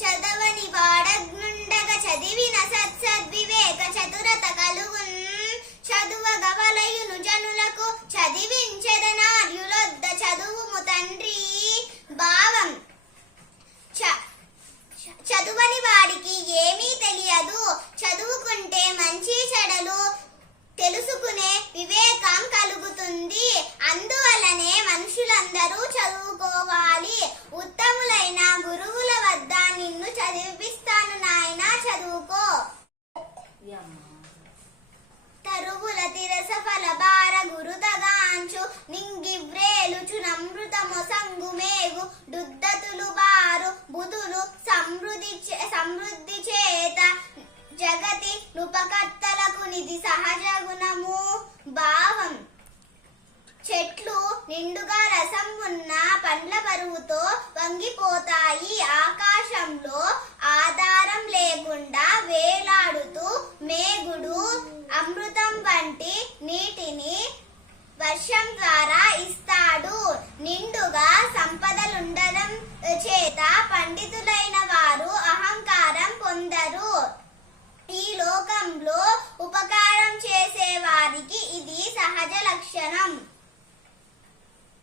చదవని వాడగ్నుండగ చదివిన సత్సద్వివేక చతురత కలుగున్ చదువగవలయును జనులకు చదివించెదనార్యులొద్ద చదువుము తండ్రి. భావం: చదువని వాడికి ఏమీ తెలియదు. చదువుకుంటే మంచి చెడలు తెలుసుకునే వివేకం కలుగుతుంది. అందువలనే మనుషులందరూ చదువుకోవాలి. ఉత్తములైన గురువుల వద్ద నిన్ను చదివిపిస్తాను నాయనా, చదువుకో. తరువుల తిరస ఫల భార గురుతగాంచు నింగివ్రేలుచు నమృతమొసంగు మేగు డుద్దతులు బారు బుధులు సమృద్ధి చేత జగతి నుపకర్తలకు నిధి సహజ గుణము. భావం: చెట్లు నిండుగా రసం ఉన్న పండ్ల బరువుతో వంగిపోతాయి. ఆకాశంలో ఆధారం లేకుండా వేలాడుతూ మేఘుడు అమృతం వంటి నీటిని వర్షం ద్వారా ఇస్తాడు. నిండుగా సంపదలుండడం చేత పండితులైన వారు అహంకారం పొందరు. ఈ లోకంలో ఉపకారం చేసే వారికి ఇది సహజ లక్షణం.